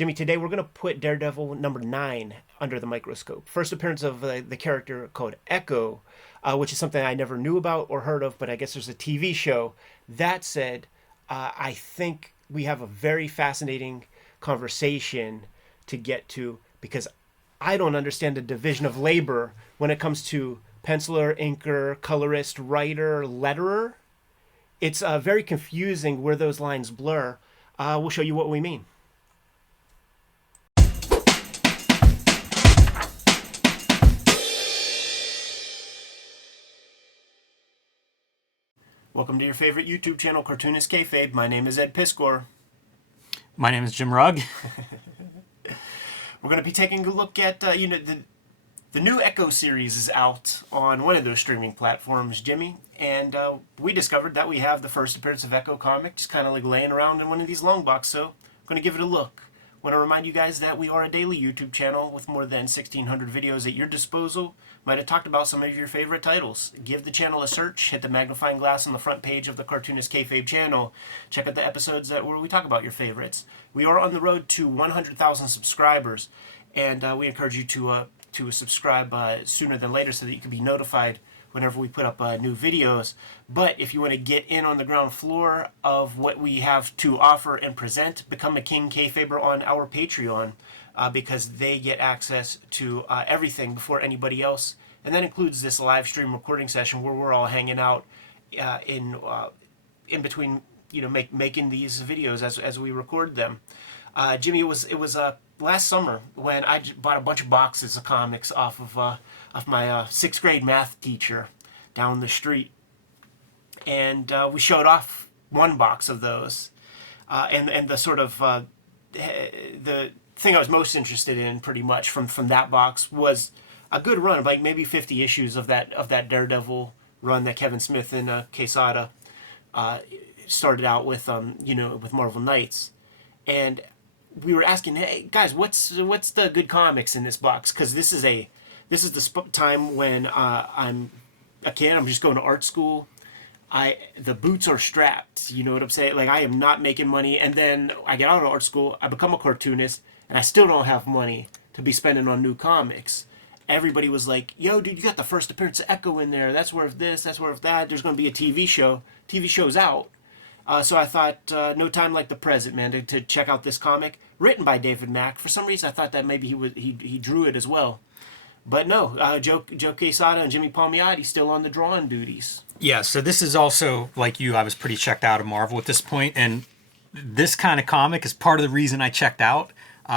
Jimmy, today we're going to put Daredevil number 9 under the microscope. First appearance of the character called Echo, which is something I never knew about or heard of, but I guess there's a TV show. That said, I think we have a very fascinating conversation to get to because I don't understand the division of labor when it comes to penciler, inker, colorist, writer, letterer. It's very confusing where those lines blur. We'll show you what we mean. Welcome to your favorite YouTube channel, Cartoonist Kayfabe. My name is Ed Piskor. My name is Jim Rugg. We're going to be taking a look at, the new Echo series is out on one of those streaming platforms, Jimmy. And we discovered that we have the first appearance of Echo comic just kind of like laying around in one of these long boxes. So I'm going to give it a look. I want to remind you guys that we are a daily YouTube channel with more than 1,600 videos at your disposal. Might have talked about some of your favorite titles. Give the channel a search. Hit the magnifying glass on the front page of the Cartoonist Kayfabe channel. Check out the episodes where we talk about your favorites. We are on the road to 100,000 subscribers, and we encourage you to subscribe sooner than later so that you can be notified whenever we put up new videos. But if you want to get in on the ground floor of what we have to offer and present, become a King Kayfaber on our Patreon because they get access to everything before anybody else. And that includes this live stream recording session where we're all hanging out in between, making these videos as we record them. Jimmy, it was last summer when I bought a bunch of boxes of comics off my sixth grade math teacher down the street, and we showed off one box of those, and the sort of the thing I was most interested in, pretty much from that box, was a good run of like maybe 50 issues of that Daredevil run that Kevin Smith and Quesada started out with, with Marvel Knights, and we were asking, hey guys, what's the good comics in this box? Because this is the time when I'm a kid. I'm just going to art school. The boots are strapped. You know what I'm saying? Like, I am not making money. And then I get out of art school. I become a cartoonist, and I still don't have money to be spending on new comics. Everybody was like, "Yo, dude, you got the first appearance of Echo in there. That's worth this. That's worth that. There's going to be a TV show. TV show's out." So I thought, no time like the present, man, to check out this comic written by David Mack. For some reason, I thought that maybe he drew it as well, but no. Joe Quesada and Jimmy Palmiotti still on the drawing duties. Yeah, so this is also, like you, I was pretty checked out of Marvel at this point, and this kind of comic is part of the reason I checked out,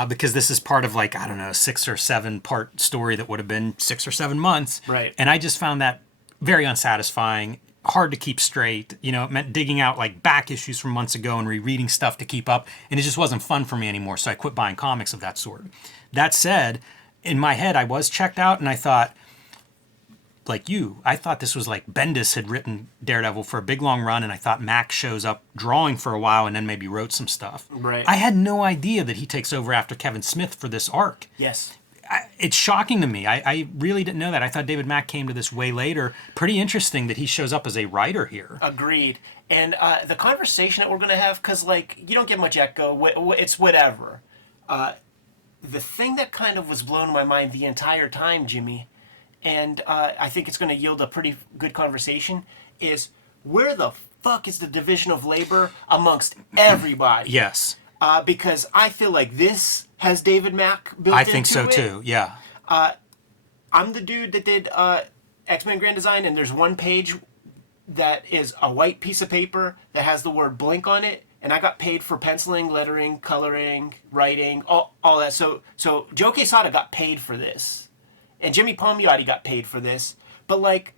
because this is part of, like, I don't know, a 6 or 7 part story that would have been 6 or 7 months. Right. And I just found that very unsatisfying, hard to keep straight. It meant digging out like back issues from months ago and rereading stuff to keep up, and it just wasn't fun for me anymore, so I quit buying comics of that sort. That said, in my head I was checked out, and I thought, like you, I thought this was like Bendis had written Daredevil for a big long run, and I thought Mack shows up drawing for a while and then maybe wrote some stuff. Right. I had no idea that he takes over after Kevin Smith for this arc. Yes. It's shocking to me. I really didn't know that. I thought David Mack came to this way later. Pretty interesting that he shows up as a writer here. Agreed. And the conversation that we're going to have, because, like, you don't get much Echo. It's whatever. The thing that kind of was blowing my mind the entire time, Jimmy, and I think it's going to yield a pretty good conversation, is where the fuck is the division of labor amongst everybody? Yes. Because I feel like this has David Mack built into it. I think so too, yeah. I'm the dude that did X-Men Grand Design, and there's one page that is a white piece of paper that has the word Blink on it, and I got paid for penciling, lettering, coloring, writing, all that. So Joe Quesada got paid for this, and Jimmy Palmiotti got paid for this. But, like,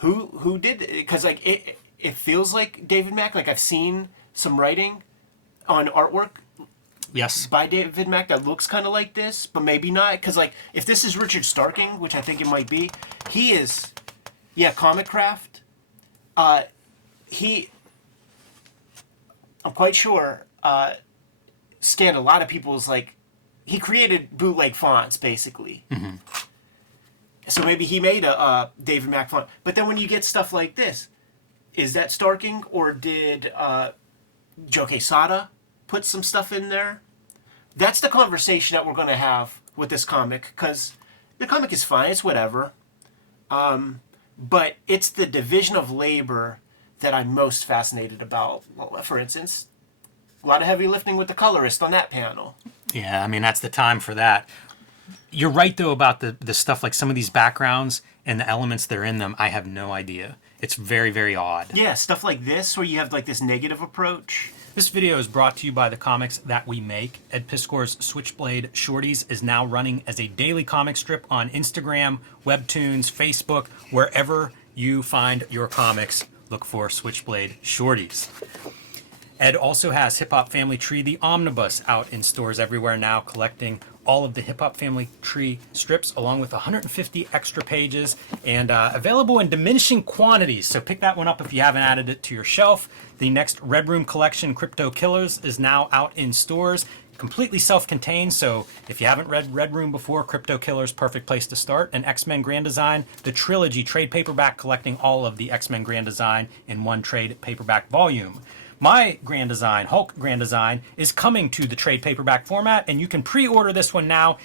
who did it? Because, like, it feels like David Mack. Like, I've seen some writing on artwork, yes, by David Mack that looks kind of like this, but maybe not. Because, like, if this is Richard Starking, which I think it might be, he is, Comic Craft. I'm quite sure, scanned a lot of people's, like, he created bootleg fonts, basically. Mm-hmm. So maybe he made a David Mack font. But then when you get stuff like this, is that Starking, or did Joe Quesada put some stuff in there? that's the conversation that we're going to have with this comic, because the comic is fine, it's whatever. But it's the division of labor that I'm most fascinated about. Well, for instance, a lot of heavy lifting with the colorist on that panel. Yeah, I mean, that's the time for that. You're right, though, about the stuff, like some of these backgrounds and the elements that are in them, I have no idea. It's very, very odd. Yeah, stuff like this, where you have like this negative approach. This video is brought to you by the comics that we make. Ed Piskor's Switchblade Shorties is now running as a daily comic strip on Instagram, Webtoons, Facebook, wherever you find your comics. Look for Switchblade Shorties. Ed also has Hip Hop Family Tree, the Omnibus, out in stores everywhere now, collecting all of the Hip Hop Family Tree strips, along with 150 extra pages, and available in diminishing quantities. So pick that one up if you haven't added it to your shelf. The next Red Room collection, Crypto Killers, is now out in stores, completely self-contained. So if you haven't read Red Room before, Crypto Killers, perfect place to start. And X-Men Grand Design, the trilogy trade paperback, collecting all of the X-Men Grand Design in one trade paperback volume. My Grand Design, Hulk Grand Design, is coming to the trade paperback format, and you can pre-order this one now.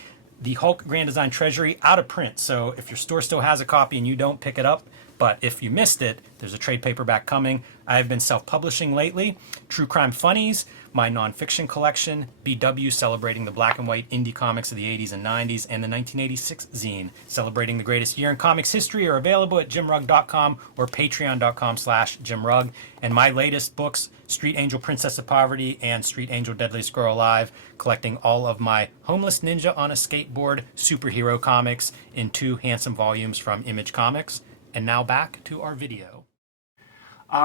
The Hulk Grand Design Treasury, out of print. So if your store still has a copy and you don't, pick it up. But if you missed it, there's a trade paperback coming. I've been self-publishing lately. True Crime Funnies, my nonfiction collection, BW, celebrating the black and white indie comics of the 80s and 90s, and the 1986 zine, celebrating the greatest year in comics history, are available at jimrugg.com or patreon.com/jimrugg. And my latest books, Street Angel Princess of Poverty and Street Angel Deadliest Girl Alive, collecting all of my Homeless Ninja on a Skateboard superhero comics in 2 handsome volumes from Image Comics. And now back to our video.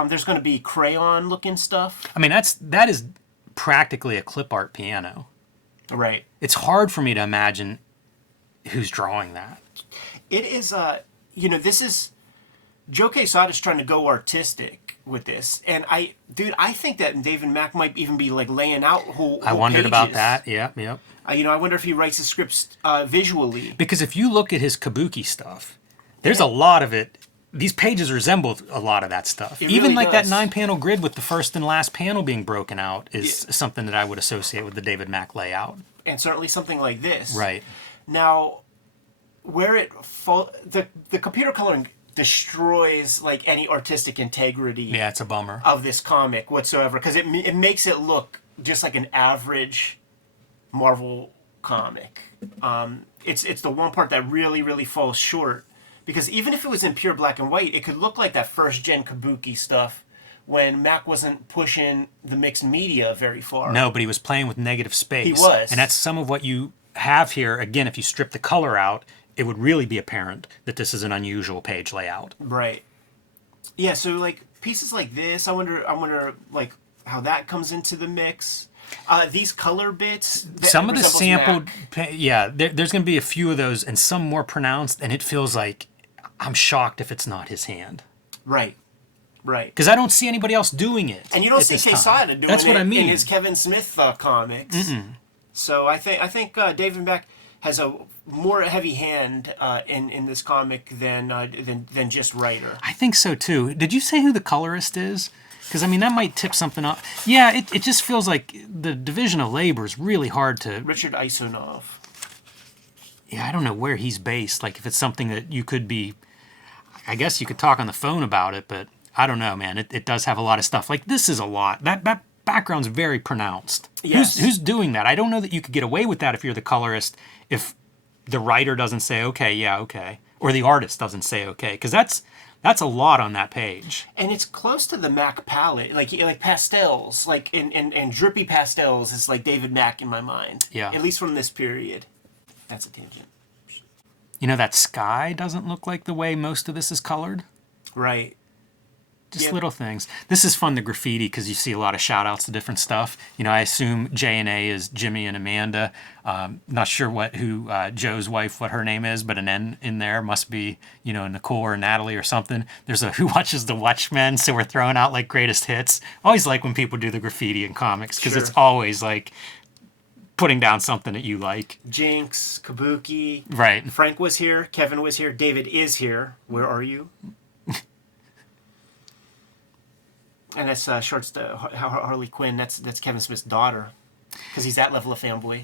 There's going to be crayon-looking stuff. I mean, that is practically a clip art piano. Right. It's hard for me to imagine who's drawing that. It is, this is... Joe Quesada's trying to go artistic with this. And I think that David Mack might even be like laying out whole I wondered pages. about that. Yep. I wonder if he writes the scripts visually. Because if you look at his kabuki stuff, there's a lot of it. These pages resemble a lot of that stuff. It Even really like does. that 9-panel grid with the first and last panel being broken out is something that I would associate with the David Mack layout. And certainly something like this. Right. Now, where the computer coloring destroys like any artistic integrity. Yeah, it's a bummer. Of this comic whatsoever, because it makes it look just like an average Marvel comic. It's the one part that really, really falls short. Because even if it was in pure black and white, it could look like that first-gen Kabuki stuff when Mack wasn't pushing the mixed media very far. No, but he was playing with negative space. He was. And that's some of what you have here. Again, if you strip the color out, it would really be apparent that this is an unusual page layout. Right. Yeah, so like pieces like this, I wonder like how that comes into the mix. These color bits. Some of the sampled, Mack. there's going to be a few of those, and some more pronounced, and it feels like I'm shocked if it's not his hand. Right. Because I don't see anybody else doing it. And you don't see Quesada doing That's what it I mean. in his Kevin Smith comics. Mm-mm. So I think David Mack has a more heavy hand in this comic than just writer. I think so too. Did you say who the colorist is? Because I mean that might tip something up. Yeah, it just feels like the division of labor is really hard to. Richard Isonov. Yeah, I don't know where he's based. Like if it's something that you could be, I guess you could talk on the phone about it, but I don't know, man. It does have a lot of stuff. Like this is a lot. That background's very pronounced. Yes. Who's doing that? I don't know that you could get away with that if you're the colorist. If the writer doesn't say okay, or the artist doesn't say okay, because that's a lot on that page. And it's close to the Mack palette, like pastels, like and drippy pastels is like David Mack in my mind. Yeah. At least from this period. That's a tangent. You know, that sky doesn't look like the way most of this is colored. Right. Just little things. This is fun, the graffiti, because you see a lot of shout-outs to different stuff. You know, I assume J&A is Jimmy and Amanda. Not sure who Joe's wife, what her name is, but an N in there must be, Nicole or Natalie or something. There's a Who Watches the Watchmen, so we're throwing out, like, greatest hits. Always like when people do the graffiti in comics, because it's always, like, putting down something that you like. Jinx, Kabuki. Right. Frank was here. Kevin was here. David is here. Where are you? And that's Harley Quinn. That's Kevin Smith's daughter, because he's that level of fanboy.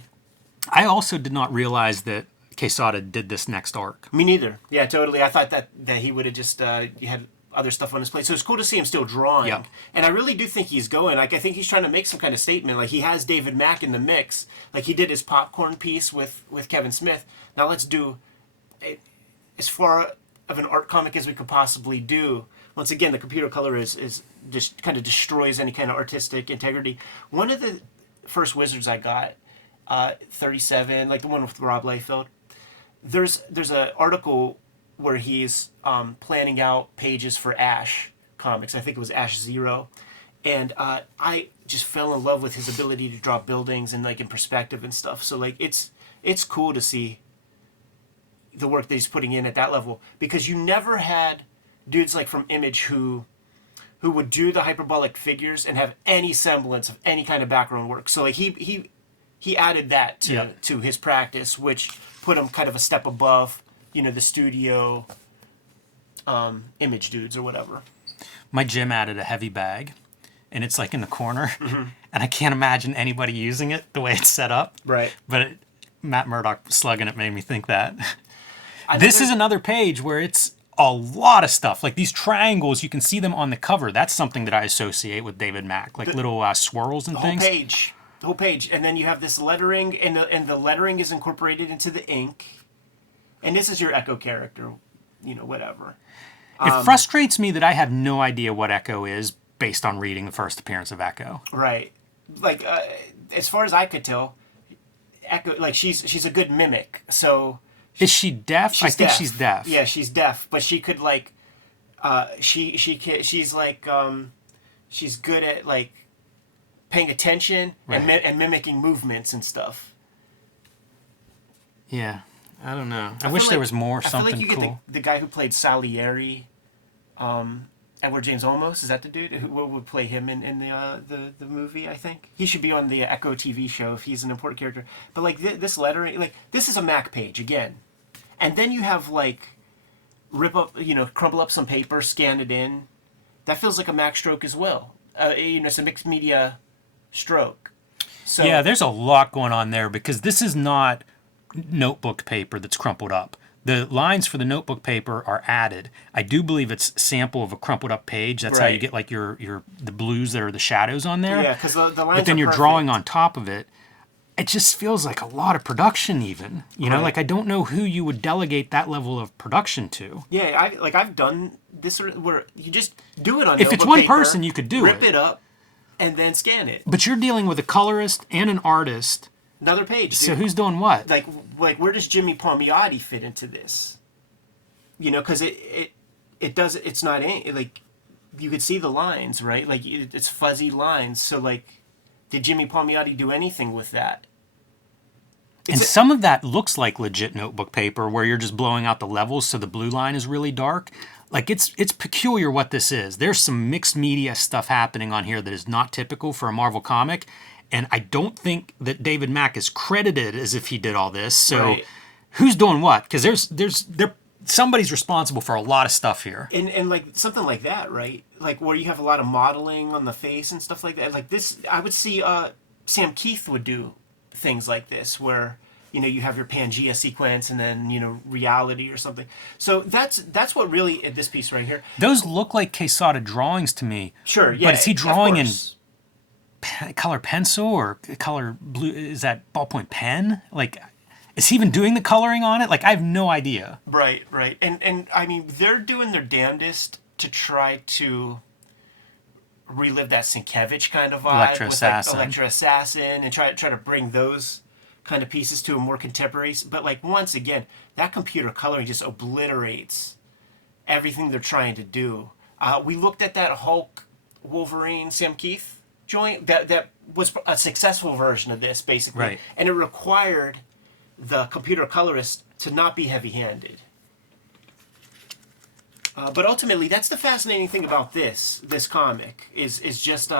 I also did not realize that Quesada did this next arc. Me neither. Yeah, totally. I thought that he would have just he had other stuff on his plate. So it's cool to see him still drawing. Yep. And I really do think he's going. Like I think he's trying to make some kind of statement. Like he has David Mack in the mix. Like he did his popcorn piece with Kevin Smith. Now let's do as far of an art comic as we could possibly do. Once again, the computer color is just kind of destroys any kind of artistic integrity. One of the first Wizards I got, 37, like the one with Rob Liefeld. There's an article where he's planning out pages for Ash comics. I think it was Ash Zero, and I just fell in love with his ability to draw buildings and like in perspective and stuff. So like it's cool to see the work that he's putting in at that level, because you never had dudes like from Image who would do the hyperbolic figures and have any semblance of any kind of background work. So like he added that to his practice, which put him kind of a step above, the studio Image dudes or whatever. My gym added a heavy bag, and it's like in the corner, and I can't imagine anybody using it the way it's set up. Right. But Matt Murdock slugging it made me think that. This is another page where it's a lot of stuff. Like these triangles, you can see them on the cover. That's something that I associate with David Mack, like little swirls and things. The whole page. And then you have this lettering, and the lettering is incorporated into the ink. And this is your Echo character, whatever. It frustrates me that I have no idea what Echo is based on reading the first appearance of Echo. Right. Like, as far as I could tell, Echo, like, she's a good mimic. So... Is she deaf? I think deaf. she's deaf. Yeah, she's deaf, but she could like, she's like, she's good at like paying attention and mimicking movements and stuff. Yeah, I don't know. I wish there was more something cool. I feel like you cool. get the guy who played Salieri, Edward James Olmos. Is that the dude who would play him in the movie? I think he should be on the Echo TV show if he's an important character. But like this lettering, like this is a Mac page again, and then you have like rip up, crumble up some paper, scan it in. That feels like a Mac stroke as well. It's a mixed media stroke. So yeah, there's a lot going on there because this is not notebook paper that's crumpled up. The lines for the notebook paper are added. I do believe it's sample of a crumpled up page. That's how you get like the blues that are the shadows on there. Yeah, because the lines. But then you're drawing on top of it. It just feels like a lot of production, even. Like I don't know who you would delegate that level of production to. Yeah, I've done this where you just do it on. If it's one paper, person, you could do rip it up, and then scan it. But you're dealing with a colorist and an artist. Another page. Dude. So who's doing what? Like where does Jimmy Palmiotti fit into this? Because it does. It's not like you could see the lines, right? Like it's fuzzy lines. So like, did Jimmy Palmiotti do anything with that? Some of that looks like legit notebook paper, where you're just blowing out the levels, so the blue line is really dark. Like it's peculiar what this is. There's some mixed media stuff happening on here that is not typical for a Marvel comic. And I don't think that David Mack is credited as if he did all this. So who's doing what? Because somebody's responsible for a lot of stuff here. And like something like that, right? Like where you have a lot of modeling on the face and stuff like that. Like this, I would see Sam Keith would do things like this where, you have your Pangea sequence and then, reality or something. So that's what really, this piece right here. Those look like Quesada drawings to me. Sure, yeah. But is he drawing in color pencil or color blue? Is that ballpoint pen? Like, is he even doing the coloring on it? Like, I have no idea. Right. And I mean, they're doing their damnedest to try to relive that Sienkiewicz kind of vibe. Electra with Assassin. Like Electra Assassin, and try to bring those kind of pieces to a more contemporary. But like, once again, that computer coloring just obliterates everything they're trying to do. We looked at that Hulk Wolverine Sam Keith joint that was a successful version of this, basically. Right. And it required the computer colorist to not be heavy-handed. But ultimately, that's the fascinating thing about this comic is just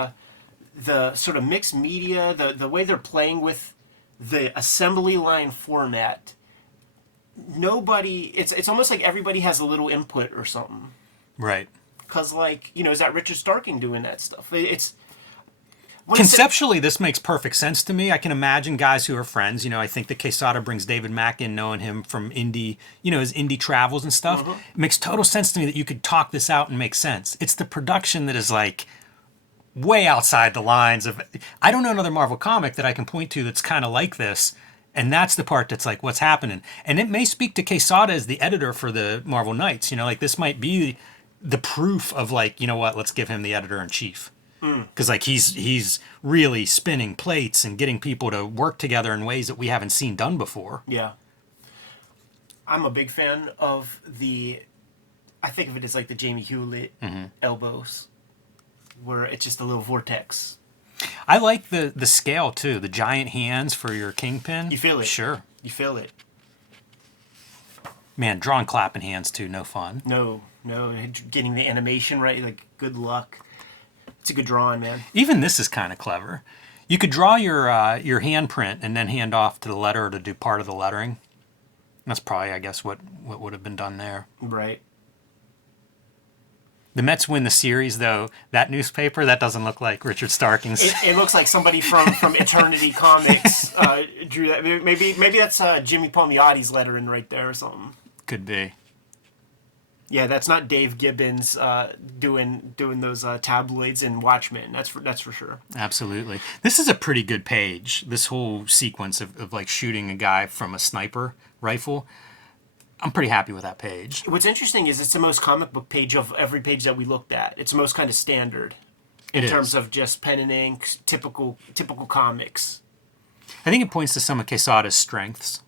the sort of mixed media, the way they're playing with the assembly line format. It's almost like everybody has a little input or something. Right. Because, like, is that Richard Starking doing that stuff? Conceptually, this makes perfect sense to me. I can imagine guys who are friends. I think that Quesada brings David Mack in, knowing him from indie, his indie travels and stuff. It makes total sense to me that you could talk this out and make sense. It's the production that is like way outside the lines of. I don't know another Marvel comic that I can point to that's kind of like this. And that's the part that's like, what's happening? And it may speak to Quesada as the editor for the Marvel Knights. Like this might be the proof of like, let's give him the editor in chief. Because like he's really spinning plates and getting people to work together in ways that we haven't seen done before. Yeah. I'm a big fan of I think of it as like the Jamie Hewlett elbows, where it's just a little vortex. I like the scale too, the giant hands for your Kingpin. You feel it. Sure. You feel it. Man, drawing clapping hands too, no fun. No. Getting the animation right, like good luck. It's a good drawing, man. Even this is kind of clever. You could draw your handprint and then hand off to the letterer to do part of the lettering. That's probably, I guess, what would have been done there. Right. The Mets win the series, though. That newspaper, that doesn't look like Richard Starking's. It looks like somebody from Eternity Comics drew that. Maybe that's Jimmy Palmiotti's lettering right there or something. Could be. Yeah, that's not Dave Gibbons doing those tabloids in Watchmen. That's for sure. Absolutely. This is a pretty good page. This whole sequence of like shooting a guy from a sniper rifle. I'm pretty happy with that page. What's interesting is it's the most comic book page of every page that we looked at. It's the most kind of standard in terms of just pen and ink, typical comics. I think it points to some of Quesada's strengths.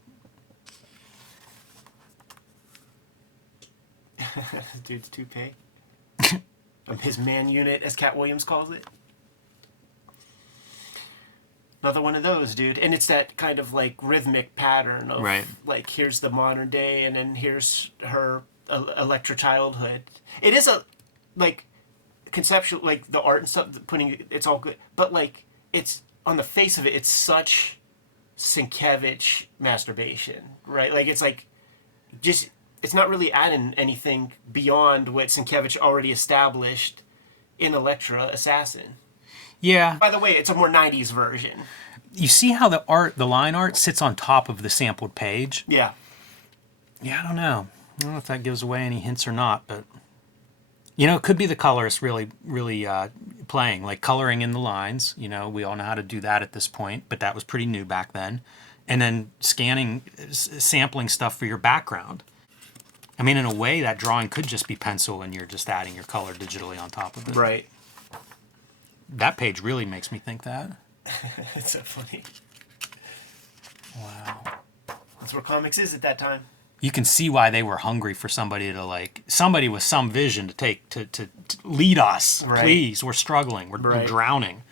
Dude's toupee. His man unit, as Cat Williams calls it. Another one of those, dude. And it's that kind of like rhythmic pattern of like, here's the modern day and then here's her Electra childhood. It is a like conceptual, like the art and stuff, it's all good. But like, it's on the face of it, it's such Sienkiewicz masturbation, right? Like, it's like just. It's not really adding anything beyond what Sienkiewicz already established in Elektra Assassin. Yeah. By the way, it's a more 90s version. You see how the line art sits on top of the sampled page? Yeah. Yeah, I don't know if that gives away any hints or not, but it could be the colorist really playing, like coloring in the lines. We all know how to do that at this point, but that was pretty new back then. And then sampling stuff for your background. I mean, in a way, that drawing could just be pencil and you're just adding your color digitally on top of it. Right. That page really makes me think that. It's so funny. Wow. That's where comics is at that time. You can see why they were hungry for somebody with some vision to lead us. Right. Please, we're struggling. We're drowning.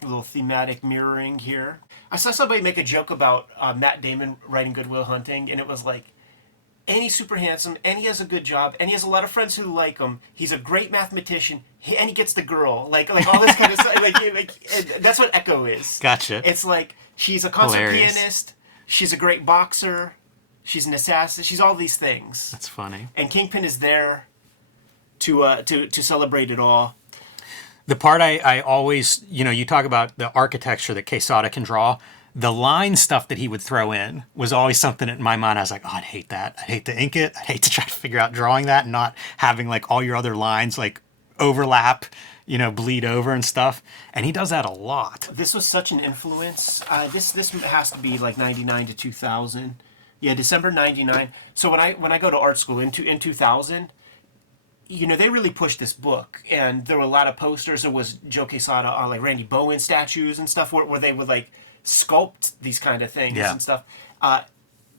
A little thematic mirroring here. I saw somebody make a joke about Matt Damon writing Good Will Hunting, and it was like, and he's super handsome, and he has a good job, and he has a lot of friends who like him. He's a great mathematician, and he gets the girl. Like all this kind of stuff. Like that's what Echo is. Gotcha. It's like she's a concert pianist, she's a great boxer, she's an assassin, she's all these things. That's funny. And Kingpin is there to celebrate it all. The part I always, you talk about the architecture that Quesada can draw. The line stuff that he would throw in was always something in my mind. I was like, oh, I'd hate that. I'd hate to ink it. I'd hate to try to figure out drawing that and not having like all your other lines like overlap, bleed over and stuff. And he does that a lot. This was such an influence. This has to be like 99 to 2000. Yeah, December 99. So when I go to art school in 2000, they really pushed this book. And there were a lot of posters. There was Joe Quesada on like Randy Bowen statues and stuff where they would like sculpt these kind of things and stuff.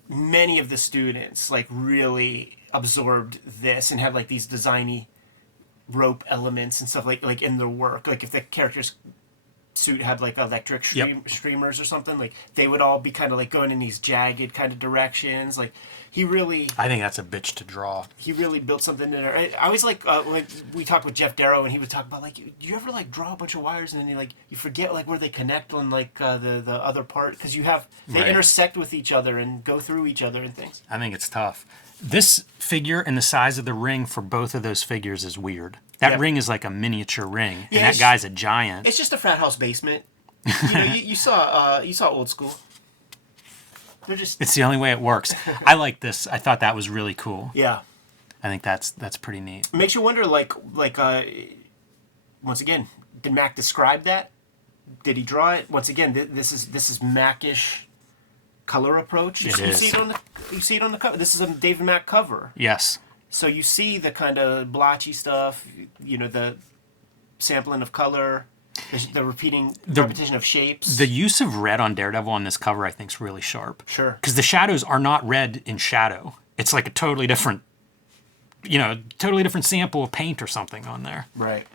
Many of the students like really absorbed this and had like these designy rope elements and stuff like in their work. Like if the character's suit had like electric streamers or something, like they would all be kind of like going in these jagged kind of directions. Like He really I think that's a bitch to draw. built something in there. I always like when we talked with Jeff Darrow and he would talk about like, do you ever like draw a bunch of wires and then you forget like where they connect on like the other part because they Right. intersect with each other and go through each other and things. I think it's tough. This figure and the size of the ring for both of those figures is weird. That Yeah. ring is like a miniature ring, and Yeah, that guy's a giant. It's just a frat house basement. You saw Old School. They're just It's the only way it works. I like this. I thought that was really cool. yeah. I think that's pretty neat. It makes you wonder once again, did Mack describe that? Did he draw it? Once again, this is Mackish color approach. It is. You see it on the cover. This is a David Mack cover. Yes. So you see the kind of blotchy stuff, the sampling of color, the repetition of shapes. The use of red on Daredevil on this cover, I think, is really sharp. Sure. Because the shadows are not red in shadow. It's like a totally different sample of paint or something on there. Right.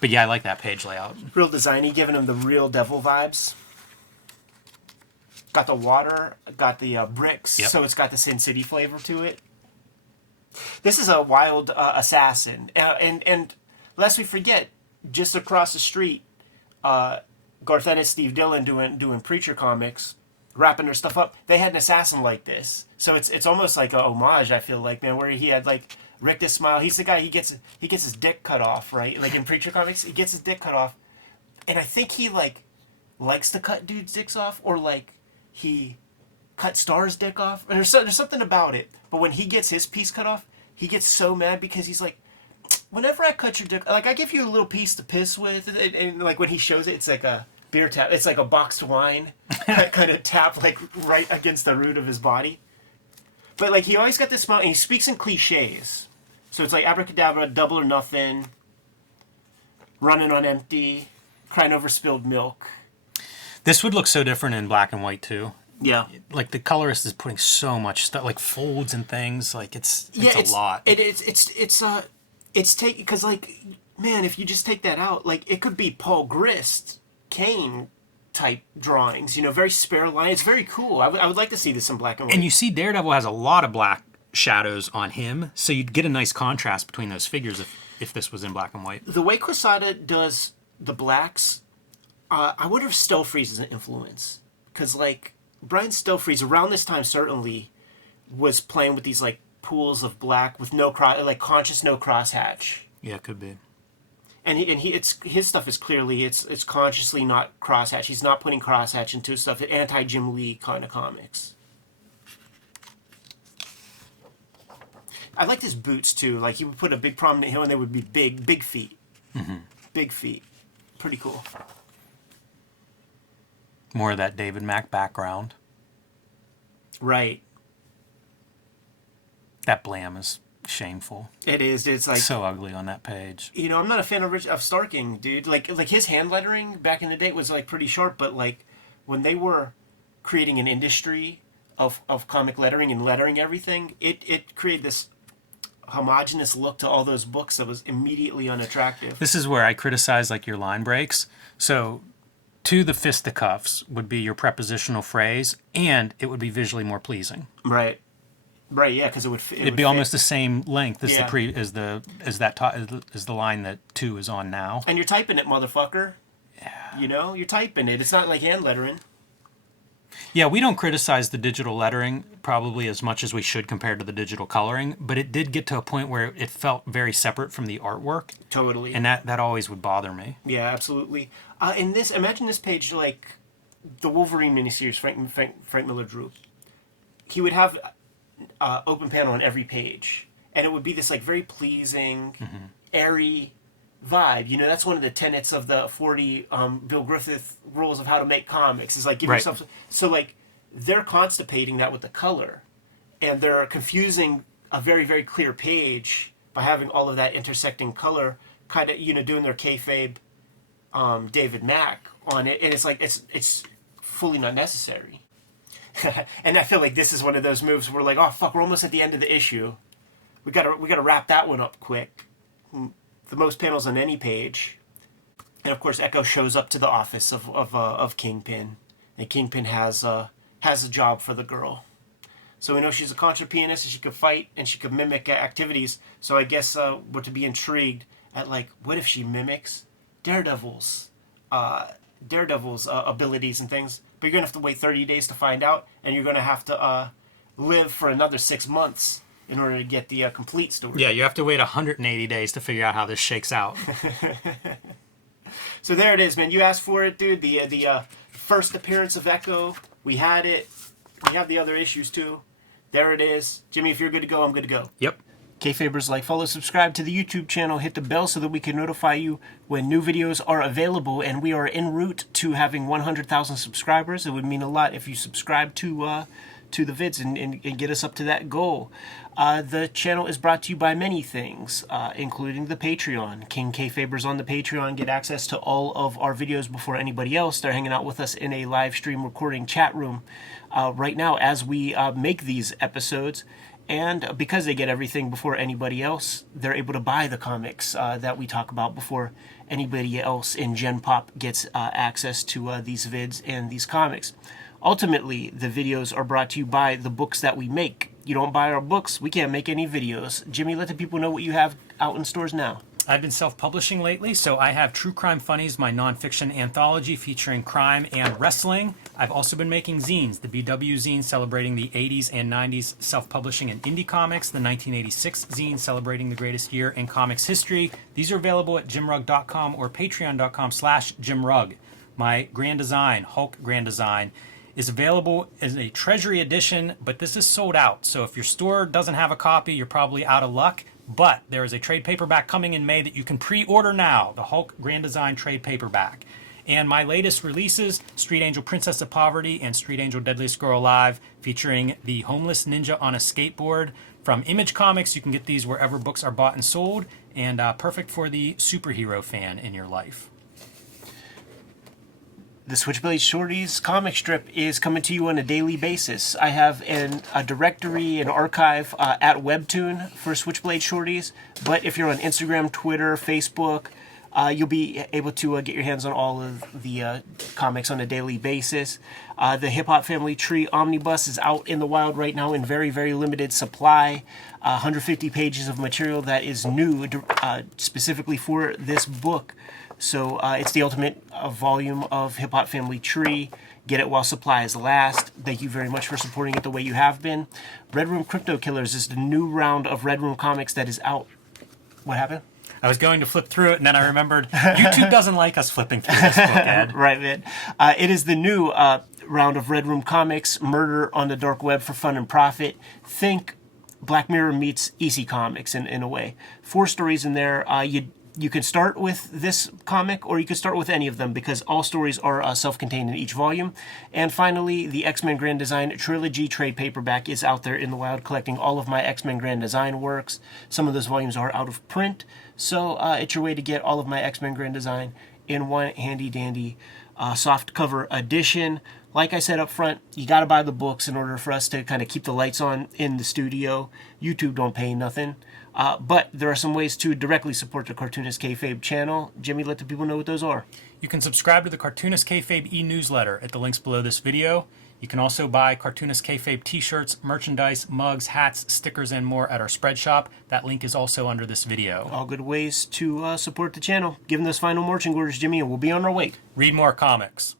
But yeah, I like that page layout. Real designy, giving him the real devil vibes. Got the water, got the bricks, Yep. so it's got the Sin City flavor to it. This is a wild assassin. And lest we forget, just across the street, Garth Ennis, Steve Dillon doing Preacher comics, wrapping their stuff up. They had an assassin like this. So it's almost like a homage, I feel like, man, where he had like Rick the Smile. He's the guy, he gets his dick cut off, right? Like in Preacher comics, he gets his dick cut off. And I think he like likes to cut dudes' dicks off, or like he cut Star's dick off. And there's something about it. But when he gets his piece cut off, he gets so mad because he's like, whenever I cut your dick, like I give you a little piece to piss with, and like when he shows it, it's like a beer tap. It's like a boxed wine kind of tap, like right against the root of his body. But like he always got this smile, and he speaks in cliches. So it's like abracadabra, double or nothing, running on empty, crying over spilled milk. This would look so different in black and white too. Yeah. Like the colorist is putting so much stuff, like folds and things. Like it's a lot. It's take because like, man, if you just take that out, like it could be Paul Grist, Kane type drawings. Very spare line. It's very cool. I would like to see this in black and white. And you see Daredevil has a lot of black shadows on him, so you'd get a nice contrast between those figures if this was in black and white. The way Quesada does the blacks, I wonder if Stelfreeze is an influence. Because, like, Brian Stelfreeze, around this time, certainly, was playing with these, like, pools of black with no conscious no crosshatch. Yeah, it could be. And his stuff is clearly, it's consciously not crosshatch. He's not putting crosshatch into his stuff. Anti-Jim Lee kind of comics. I liked his boots, too. Like, he would put a big prominent heel, and they would be big feet. Mm-hmm. Big feet. Pretty cool. More of that David Mack background. Right. That blam is shameful. It is. It's like so ugly on that page. I'm not a fan of Starking, dude. Like his hand lettering back in the day was like pretty sharp, but like when they were creating an industry of comic lettering and lettering everything, it created this homogenous look to all those books that was immediately unattractive. This is where I criticize like your line breaks. So to the fisticuffs would be your prepositional phrase, and it would be visually more pleasing. Right, yeah, because it would. It'd be almost the same length as Yeah. as the line that 2 is on now. And you're typing it, motherfucker. Yeah. You're typing it. It's not like hand lettering. Yeah, we don't criticize the digital lettering probably as much as we should compared to the digital coloring, but it did get to a point where it felt very separate from the artwork. Totally. And that always would bother me. Yeah, absolutely. Imagine this page like the Wolverine miniseries Frank Miller drew. He would have open panel on every page, and it would be this like very pleasing, airy vibe. That's one of the tenets of the 40 Bill Griffith rules of how to make comics. Is like give yourself. So like they're constipating that with the color, and they're confusing a very very clear page by having all of that intersecting color, kind of doing their kayfabe. David Mack on it, and it's like it's fully not necessary. And I feel like this is one of those moves where like, oh fuck, we're almost at the end of the issue. We gotta wrap that one up quick. The most panels on any page, and of course Echo shows up to the office of Kingpin, and Kingpin has a job for the girl. So we know she's a contra pianist, and she could fight and she could mimic activities. So I guess we're to be intrigued at, like, what if she mimics Daredevil's abilities and things. But you're gonna have to wait 30 days to find out, and you're gonna have to live for another 6 months in order to get the complete story. Yeah, you have to wait 180 days to figure out how this shakes out. So there it is, man. You asked for it, dude. The first appearance of Echo. We had it. We have the other issues too. There it is. Jimmy, if you're good to go, I'm good to go. Yep. Kayfabers, like, follow, subscribe to the YouTube channel, hit the bell so that we can notify you when new videos are available, and we are en route to having 100,000 subscribers. It would mean a lot if you subscribe to the vids and get us up to that goal. The channel is brought to you by many things, including the Patreon. King Kayfabers on the Patreon get access to all of our videos before anybody else. They're hanging out with us in a live stream recording chat room right now as we make these episodes. And because they get everything before anybody else, they're able to buy the comics that we talk about before anybody else in Gen Pop gets access to these vids and these comics. Ultimately, the videos are brought to you by the books that we make. You don't buy our books, we can't make any videos. Jimmy, let the people know what you have out in stores now. I've been self-publishing lately, so I have True Crime Funnies, my nonfiction anthology featuring crime and wrestling. I've also been making zines, the BW zine celebrating the 80s and 90s self-publishing and indie comics, the 1986 zine celebrating the greatest year in comics history. These are available at jimrugg.com or patreon.com/jimrugg. My Grand Design, Hulk Grand Design, is available as a Treasury edition, but this is sold out. So if your store doesn't have a copy, you're probably out of luck. But there is a trade paperback coming in May that you can pre-order now, the Hulk Grand Design trade paperback. And my latest releases, Street Angel Princess of Poverty and Street Angel Deadliest Girl Alive, featuring the homeless ninja on a skateboard. From Image Comics, you can get these wherever books are bought and sold, and perfect for the superhero fan in your life. The Switchblade Shorties comic strip is coming to you on a daily basis. I have a directory, an archive at Webtoon for Switchblade Shorties, but if you're on Instagram, Twitter, Facebook, you'll be able to get your hands on all of the comics on a daily basis. The Hip Hop Family Tree Omnibus is out in the wild right now in very, very limited supply. 150 pages of material that is new specifically for this book. So it's the ultimate volume of Hip Hop Family Tree. Get it while supplies last. Thank you very much for supporting it the way you have been. Red Room Crypto Killers is the new round of Red Room comics that is out. What happened? I was going to flip through it, and then I remembered YouTube doesn't like us flipping through this book, Ed. Right, man. It is the new round of Red Room Comics, Murder on the Dark Web for Fun and Profit. Think Black Mirror meets EC Comics in a way. 4 stories in there. You could start with this comic, or you could start with any of them, because all stories are self-contained in each volume. And finally, the X-Men Grand Design Trilogy trade paperback is out there in the wild, collecting all of my X-Men Grand Design works. Some of those volumes are out of print, so it's your way to get all of my X-Men Grand Design in one handy-dandy soft cover edition. Like I said up front, you got to buy the books in order for us to kind of keep the lights on in the studio. YouTube don't pay nothing. But there are some ways to directly support the Cartoonist Kayfabe channel. Jimmy, let the people know what those are. You can subscribe to the Cartoonist Kayfabe e-newsletter at the links below this video. You can also buy Cartoonist Kayfabe t-shirts, merchandise, mugs, hats, stickers, and more at our spread shop. That link is also under this video. All good ways to support the channel. Give them those final marching orders, Jimmy, and we'll be on our way. Read more comics.